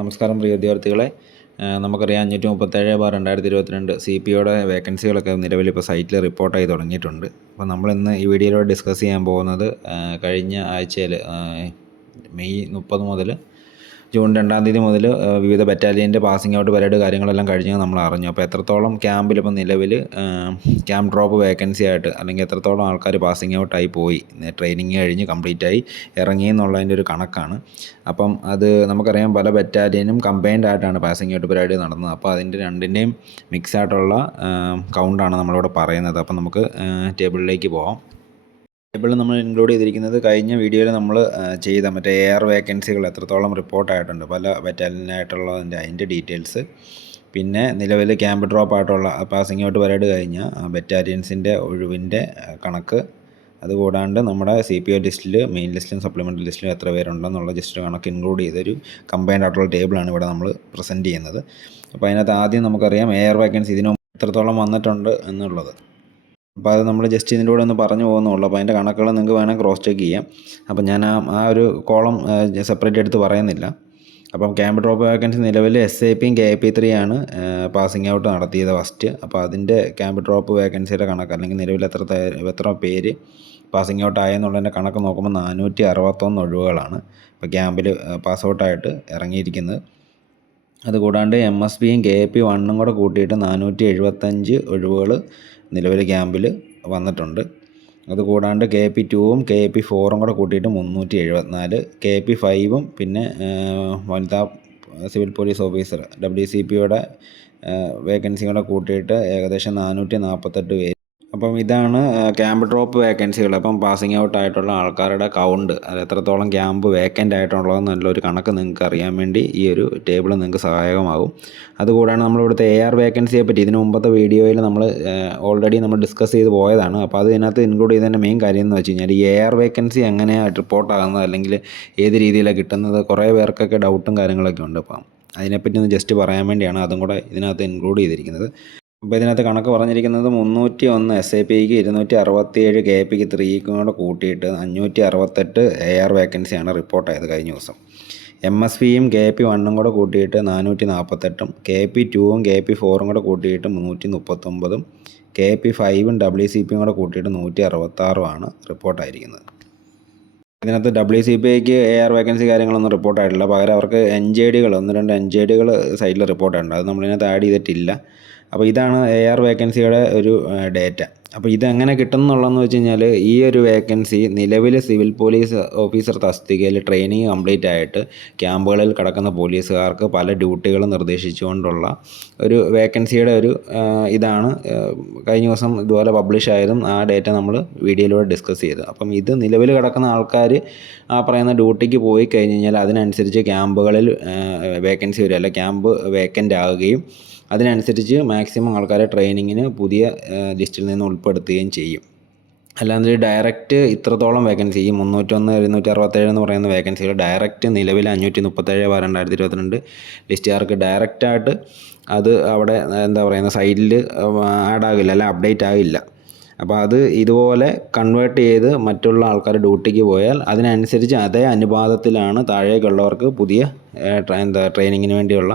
നമസ്കാരം പ്രിയ വിദ്യാർത്ഥികളെ. നമുക്കറിയാം അഞ്ഞൂറ്റി മുപ്പത്തേഴ് ബാർ രണ്ടായിരത്തി ഇരുപത്തിരണ്ട് സി പി ഒയുടെ വേക്കൻസികളൊക്കെ നിലവിൽ ഇപ്പോൾ സൈറ്റിൽ റിപ്പോർട്ടായി തുടങ്ങിയിട്ടുണ്ട്. അപ്പോൾ നമ്മളിന്ന് ഈ വീഡിയോയിലൂടെ ഡിസ്കസ് ചെയ്യാൻ പോകുന്നത് കഴിഞ്ഞ ആഴ്ചയിൽ മെയ് മുപ്പത് മുതൽ ജൂൺ രണ്ടാം തീയതി മുതൽ വിവിധ ബറ്റാലിയന്റെ പാസിംഗ് ഔട്ട് പരേഡ് കാര്യങ്ങളെല്ലാം കഴിഞ്ഞ് നമ്മൾ അറിഞ്ഞു. അപ്പോൾ എത്രത്തോളം ക്യാമ്പിൽ ഇപ്പോൾ നിലവിൽ ക്യാമ്പ് ഡ്രോപ്പ് വേക്കൻസി ആയിട്ട് അല്ലെങ്കിൽ എത്രത്തോളം ആൾക്കാർ പാസിംഗ് ഔട്ടായി പോയി ട്രെയിനിങ് കഴിഞ്ഞ് കംപ്ലീറ്റ് ആയി ഇറങ്ങി എന്നുള്ളതിന്റെ ഒരു കണക്കാണ്. അപ്പം അത് നമുക്കറിയാം പല ബറ്റാലിയനും കമ്പൈൻഡ് ആയിട്ടാണ് പാസിംഗ് ഔട്ട് പരേഡ് നടന്നത്. അപ്പോൾ അതിന്റെ രണ്ടിന്റെയും മിക്സ് ആയിട്ടുള്ള കൗണ്ടാണ് നമ്മളിവിടെ പറയുന്നത്. അപ്പം നമുക്ക് ടേബിളിലേക്ക് പോവാം. ടേബിളിൽ നമ്മൾ ഇൻക്ലൂഡ് ചെയ്തിരിക്കുന്നത് കഴിഞ്ഞ വീഡിയോയിൽ നമ്മൾ ചെയ്ത മറ്റേ എയർ വേക്കൻസികൾ എത്രത്തോളം റിപ്പോർട്ടായിട്ടുണ്ട് പല ബറ്റാലിയനായിട്ടുള്ളതിന്റെ അതിന്റെ ഡീറ്റെയിൽസ് പിന്നെ നിലവിൽ ക്യാമ്പ് ഡ്രോപ്പ് ആയിട്ടുള്ള പാസിംഗ് ഔട്ട് പരേഡ് കഴിഞ്ഞ ബറ്റാലിയൻസിന്റെ ഒഴിവിന്റെ കണക്ക്. അതുകൂടാണ്ട് നമ്മുടെ സി പി ഒ ലിസ്റ്റിൽ മെയിൻ ലിസ്റ്റിലും സപ്ലിമെന്ററി ലിസ്റ്റിലും എത്ര പേരുണ്ടെന്നുള്ള ജസ്റ്റ് കണക്ക് ഇൻക്ലൂഡ് ചെയ്തൊരു കമ്പൈൻഡ് ആയിട്ടുള്ള ടേബിളാണ് ഇവിടെ നമ്മൾ പ്രസന്റ് ചെയ്യുന്നത്. അപ്പോൾ അതിനകത്ത് ആദ്യം നമുക്കറിയാം എയർ വേക്കൻസി ഇതിനും എത്രത്തോളം വന്നിട്ടുണ്ട് എന്നുള്ളത്. അപ്പോൾ അത് നമ്മൾ ജസ്റ്റ് ഇതിന്റെ കൂടെ ഒന്ന് പറഞ്ഞു പോകുന്നുള്ളൂ. അപ്പോൾ അതിന്റെ കണക്കുകൾ നിങ്ങൾക്ക് വേണമെങ്കിൽ ക്രോസ് ചെക്ക് ചെയ്യാം. അപ്പോൾ ഞാൻ ആ ആ ഒരു കോളം സെപ്പറേറ്റ് എടുത്ത് പറയുന്നില്ല. അപ്പം ക്യാമ്പ് ഡ്രോപ്പ് വേക്കൻസി നിലവിൽ എസ് ഐ പിയും കെ ഐ പി ത്രീ ആണ് പാസിംഗ് ഔട്ട് നടത്തിയത് ഫസ്റ്റ് അപ്പോൾ അതിന്റെ ക്യാമ്പ് ഡ്രോപ്പ് വേക്കൻസിയുടെ കണക്ക് അല്ലെങ്കിൽ നിലവിൽ എത്ര എത്ര പേര് പാസിംഗ് ഔട്ട് ആയെന്നുള്ളതിന്റെ കണക്ക് നോക്കുമ്പോൾ നാനൂറ്റി അറുപത്തൊന്ന് ഒഴിവുകളാണ് ഇപ്പോൾ ക്യാമ്പിൽ പാസ് ഔട്ടായിട്ട് ഇറങ്ങിയിരിക്കുന്നത്. അതുകൂടാണ്ട് എം എസ് പിയും കെ എ പി വണ്ണും കൂടെ കൂട്ടിയിട്ട് നാനൂറ്റി എഴുപത്തഞ്ച് ഒഴിവുകൾ നിലവിൽ ക്യാമ്പിൽ വന്നിട്ടുണ്ട്. അതുകൂടാണ്ട് കെ പി ടുവും കെ പി ഫോറും കൂടെ കൂട്ടിയിട്ട് മുന്നൂറ്റി എഴുപത്തിനാല് കെ പി ഫൈവും പിന്നെ വനിതാ civil police officer W C പിയുടെ വേക്കൻസിയും കൂടെ കൂട്ടിയിട്ട് ഏകദേശം നാനൂറ്റി നാൽപ്പത്തെട്ട് പേര് അപ്പം ഇതാണ് ക്യാമ്പ് ഡ്രോപ്പ് വേക്കൻസികൾ അപ്പം പാസിംഗ് ഔട്ട് ആയിട്ടുള്ള ആൾക്കാരുടെ കൗണ്ട് അത് എത്രത്തോളം ക്യാമ്പ് വേക്കന്റ് ആയിട്ടുള്ളത് നല്ലൊരു കണക്ക് നിങ്ങൾക്ക് അറിയാൻ വേണ്ടി ഈ ഒരു ടേബിൾ നിങ്ങൾക്ക് സഹായകമാകും. അതുകൂടാണ് നമ്മളിവിടുത്തെ എ ആർ വേക്കൻസിയെ പറ്റി. ഇതിന് മുമ്പത്തെ വീഡിയോയിൽ നമ്മൾ ഓൾറെഡി നമ്മൾ ഡിസ്കസ് ചെയ്ത് പോയതാണ്. അപ്പോൾ അത് ഇതിനകത്ത് ഇൻക്ലൂഡ് ചെയ്തതിന്റെ മെയിൻ കാര്യം എന്ന് വെച്ച് കഴിഞ്ഞാൽ ഈ എ ആർ വേക്കൻസി എങ്ങനെയാണ് റിപ്പോർട്ട് ആകുന്നത് അല്ലെങ്കിൽ ഏത് രീതിയിലാണ് കിട്ടുന്നത് കുറേ പേർക്കൊക്കെ ഡൗട്ടും കാര്യങ്ങളൊക്കെ ഉണ്ട്. അപ്പം അതിനെപ്പറ്റി ഒന്ന് ജസ്റ്റ് പറയാൻ വേണ്ടിയാണ് അതും കൂടെ ഇതിനകത്ത് ഇൻക്ലൂഡ് ചെയ്തിരിക്കുന്നത്. അപ്പോൾ ഇതിനകത്ത് കണക്ക് പറഞ്ഞിരിക്കുന്നത് മുന്നൂറ്റി ഒന്ന് എസ് ഐ പിക്ക് ഇരുന്നൂറ്റി അറുപത്തി ഏഴ് കെ പിക്ക് ത്രീക്കും കൂടെ കൂട്ടിയിട്ട് അഞ്ഞൂറ്റി അറുപത്തെട്ട് എ ആർ വേക്കൻസിയാണ് റിപ്പോർട്ടായത് കഴിഞ്ഞ ദിവസം. എം എസ് പിയും കെ പി വണ്ണും കൂടെ കൂട്ടിയിട്ട് നാനൂറ്റി നാൽപ്പത്തെട്ടും കെ പി ടുവും കെ പി ഫോറും കൂടെ കൂട്ടിയിട്ട് മുന്നൂറ്റി മുപ്പത്തൊമ്പതും കെ പി ഫൈവും ഡബ്ല്യു സി പിയും കൂടെ കൂട്ടിയിട്ട് നൂറ്റി അറുപത്താറുമാണ് റിപ്പോർട്ടായിരിക്കുന്നത് ഇതിനകത്ത് ഡബ്ല്യു സി പി ഐക്ക് എ ആർ വേക്കൻസി കാര്യങ്ങളൊന്നും റിപ്പോർട്ടായിട്ടില്ല പകരം അവർക്ക് എൻ ജെ ഡികൾ ഒന്ന് രണ്ട് എൻ ജെ ഡികൾ സൈഡിൽ റിപ്പോർട്ടായിട്ടുണ്ട് അത് നമ്മളിതിനകത്ത് ആഡ് ചെയ്തിട്ടില്ല. അപ്പോൾ ഇതാണ് എ ആർ വേക്കൻസിയുടെ ഒരു ഡേറ്റ അപ്പോൾ ഇതെങ്ങനെ കിട്ടും എന്നുള്ളതെന്ന് വെച്ച് കഴിഞ്ഞാൽ ഈ ഒരു വേക്കൻസി നിലവിൽ സിവിൽ പോലീസ് ഓഫീസർ തസ്തികയിൽ ട്രെയിനിങ് കംപ്ലീറ്റ് ആയിട്ട് ക്യാമ്പുകളിൽ കിടക്കുന്ന പോലീസുകാർക്ക് പല ഡ്യൂട്ടികൾ നിർദ്ദേശിച്ചുകൊണ്ടുള്ള ഒരു വേക്കൻസിയുടെ ഒരു ഇതാണ് കഴിഞ്ഞ ദിവസം ഇതുപോലെ പബ്ലിഷ് ആയതും ആ ഡേറ്റ നമ്മൾ വീഡിയോയിലൂടെ ഡിസ്കസ് ചെയ്തു അപ്പം ഇത് നിലവിൽ കിടക്കുന്ന ആൾക്കാർ ആ പറയുന്ന ഡ്യൂട്ടിക്ക് പോയി കഴിഞ്ഞ് കഴിഞ്ഞാൽ അതിനനുസരിച്ച് ക്യാമ്പുകളിൽ വേക്കൻസി വരും. അല്ല ക്യാമ്പ് വേക്കന്റ് ആകുകയും അതിനനുസരിച്ച് മാക്സിമം ആൾക്കാരെ ട്രെയിനിങ്ങിന് പുതിയ ലിസ്റ്റിൽ നിന്ന് ഉൾപ്പെടുത്തുകയും ചെയ്യും. അല്ലാതെ ഡയറക്റ്റ് ഇത്രത്തോളം വേക്കൻസി ഈ മുന്നൂറ്റൊന്ന് ഇരുന്നൂറ്റി അറുപത്തേഴ് എന്ന് പറയുന്ന വേക്കൻസികൾ ഡയറക്റ്റ് നിലവിൽ അഞ്ഞൂറ്റി മുപ്പത്തേഴ് ബാർ രണ്ടായിരത്തി ഇരുപത്തിരണ്ട് ലിസ്റ്റുകാർക്ക് ഡയറക്റ്റായിട്ട് അത് അവിടെ എന്താ പറയുന്ന സൈഡിൽ ആഡ് ആകില്ല അല്ല അപ്ഡേറ്റ് ആകില്ല. അപ്പോൾ അത് ഇതുപോലെ കൺവേർട്ട് ചെയ്ത് മറ്റുള്ള ആൾക്കാർ ഡ്യൂട്ടിക്ക് പോയാൽ അതിനനുസരിച്ച് അതേ അനുപാതത്തിലാണ് താഴേക്കുള്ളവർക്ക് പുതിയ എന്താ ട്രെയിനിങ്ങിന് വേണ്ടിയുള്ള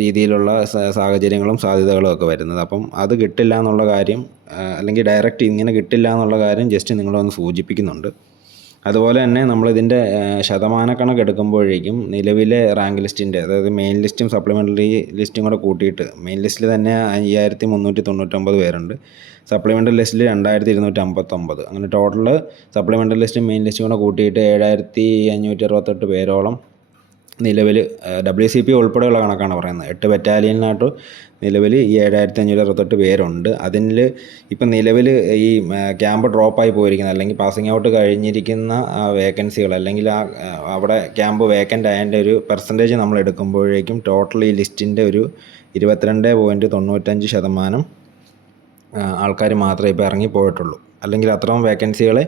രീതിയിലുള്ള സാഹചര്യങ്ങളും സാധ്യതകളും ഒക്കെ വരുന്നത്. അപ്പം അത് കിട്ടില്ല എന്നുള്ള കാര്യം അല്ലെങ്കിൽ ഡയറക്റ്റ് ഇങ്ങനെ കിട്ടില്ല എന്നുള്ള കാര്യം ജസ്റ്റ് നിങ്ങളൊന്ന് സൂചിപ്പിക്കുന്നുണ്ട്. അതുപോലെ തന്നെ നമ്മളിതിന്റെ ശതമാനക്കണക്ക് എടുക്കുമ്പോഴേക്കും നിലവിലെ റാങ്ക് ലിസ്റ്റിന്റെ അതായത് മെയിൻ ലിസ്റ്റും സപ്ലിമെന്ററി ലിസ്റ്റും കൂടെ കൂട്ടിയിട്ട് മെയിൻ ലിസ്റ്റിൽ തന്നെ അയ്യായിരത്തി മുന്നൂറ്റി തൊണ്ണൂറ്റൊമ്പത് പേരുണ്ട്. സപ്ലിമെന്ററി ലിസ്റ്റിൽ രണ്ടായിരത്തി ഇരുന്നൂറ്റി അമ്പത്തൊമ്പത് അങ്ങനെ ടോട്ടൽ സപ്ലിമെന്ററി ലിസ്റ്റും മെയിൻ ലിസ്റ്റും കൂടെ കൂട്ടിയിട്ട് ഏഴായിരത്തി അഞ്ഞൂറ്റി അറുപത്തെട്ട് പേരോളം നിലവിൽ ഡബ്ല്യു സി പി ഉൾപ്പെടെയുള്ള കണക്കാണ് പറയുന്നത്. എട്ട് ബറ്റാലിയനായിട്ട് നിലവിൽ ഈ ഏഴായിരത്തി അഞ്ഞൂറ്റി അറുപത്തെട്ട് പേരുണ്ട്. അതിൽ ഇപ്പം നിലവിൽ ഈ ക്യാമ്പ് ഡ്രോപ്പായി പോയിരിക്കുന്ന അല്ലെങ്കിൽ പാസിംഗ് ഔട്ട് കഴിഞ്ഞിരിക്കുന്ന വേക്കൻസികൾ അല്ലെങ്കിൽ ആ അവിടെ ക്യാമ്പ് വേക്കന്റ് ആയതിന്റെ ഒരു പെർസെന്റേജ് നമ്മൾ എടുക്കുമ്പോഴേക്കും ടോട്ടൽ ഈ ലിസ്റ്റിന്റെ ഒരു ഇരുപത്തിരണ്ട് പോയിന്റ് തൊണ്ണൂറ്റഞ്ച് ശതമാനം ആൾക്കാർ മാത്രമേ ഇപ്പോൾ ഇറങ്ങിപ്പോയിട്ടുള്ളൂ. അല്ലെങ്കിൽ അത്രയും വേക്കൻസികൾ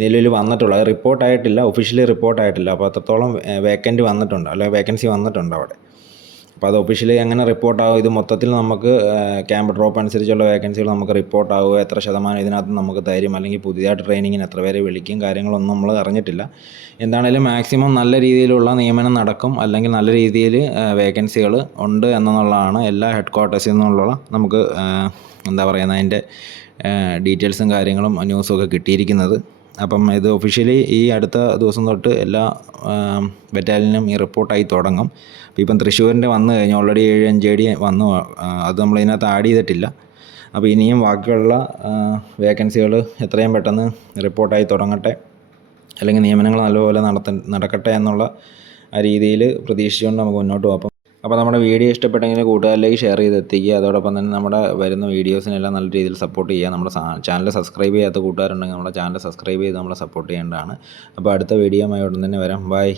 നിലവിൽ വന്നിട്ടുള്ളൂ. അത് റിപ്പോർട്ടായിട്ടില്ല ഒഫീഷ്യലി റിപ്പോർട്ടായിട്ടില്ല. അപ്പോൾ അത്രത്തോളം വേക്കന്റ് വന്നിട്ടുണ്ട്. അല്ലെങ്കിൽ വേക്കൻസി വന്നിട്ടുണ്ട് അവിടെ. അപ്പോൾ അത് ഒഫീഷ്യലി എങ്ങനെ റിപ്പോർട്ടാകും ഇത് മൊത്തത്തിൽ നമുക്ക് ക്യാമ്പ് ഡ്രോപ്പ് അനുസരിച്ചുള്ള വേക്കൻസികൾ നമുക്ക് റിപ്പോർട്ടാകുമോ എത്ര ശതമാനം ഇതിനകത്ത് നമുക്ക് തരും അല്ലെങ്കിൽ പുതിയതായിട്ട് ട്രെയിനിങ്ങിന് എത്ര പേരെ വിളിക്കും കാര്യങ്ങളൊന്നും നമ്മൾ അറിഞ്ഞിട്ടില്ല. എന്താണേലും മാക്സിമം നല്ല രീതിയിലുള്ള നിയമനം നടക്കും അല്ലെങ്കിൽ നല്ല രീതിയിൽ വേക്കൻസികൾ ഉണ്ട് എന്നുള്ളതാണ് എല്ലാ ഹെഡ് ക്വാർട്ടേഴ്സിൽ നിന്നുള്ള നമുക്ക് എന്താ പറയുന്നത് അതിന്റെ ഡീറ്റെയിൽസും കാര്യങ്ങളും ന്യൂസും ഒക്കെ കിട്ടിയിരിക്കുന്നത്. അപ്പം ഇത് ഒഫീഷ്യലി ഈ അടുത്ത ദിവസം തൊട്ട് എല്ലാ ബറ്റാലിയനും ഈ റിപ്പോർട്ടായി തുടങ്ങും. അപ്പോൾ ഇപ്പം തൃശ്ശൂരിന്റെ വന്നു കഴിഞ്ഞു. ഓൾറെഡി ഏഴ് അഞ്ച് അടി വന്നു അത് നമ്മൾ ഇതിനകത്ത് ആഡ് ചെയ്തിട്ടില്ല. അപ്പോൾ ഇനിയും ബാക്കിയുള്ള വേക്കൻസികൾ എത്രയും പെട്ടെന്ന് റിപ്പോർട്ടായി തുടങ്ങട്ടെ. അല്ലെങ്കിൽ നിയമനങ്ങൾ നല്ലപോലെ നടത്ത നടക്കട്ടെ എന്നുള്ള ആ രീതിയിൽ പ്രതീക്ഷിച്ചുകൊണ്ട് നമുക്ക് മുന്നോട്ട് പോകാം. അപ്പോൾ നമ്മുടെ വീഡിയോ ഇഷ്ടപ്പെട്ടെങ്കിൽ കൂട്ടുകാരിലേക്ക് ഷെയർ ചെയ്ത് എത്തിക്കുക അതോടൊപ്പം തന്നെ നമ്മുടെ വരുന്ന വീഡിയോസിനെല്ലാം നല്ല രീതിയിൽ സപ്പോർട്ട് ചെയ്യുക. നമ്മുടെ ചാനൽ സബ്സ്ക്രൈബ് ചെയ്യാത്ത കൂട്ടുകാരുണ്ടെങ്കിൽ നമ്മുടെ ചാനൽ സബ്സ്ക്രൈബ് ചെയ്ത് നമ്മളെ സപ്പോർട്ട് ചെയ്യേണ്ടതാണ്. അപ്പോൾ അടുത്ത വീഡിയോയുമായി ഉടൻ തന്നെ വരാം. ബൈ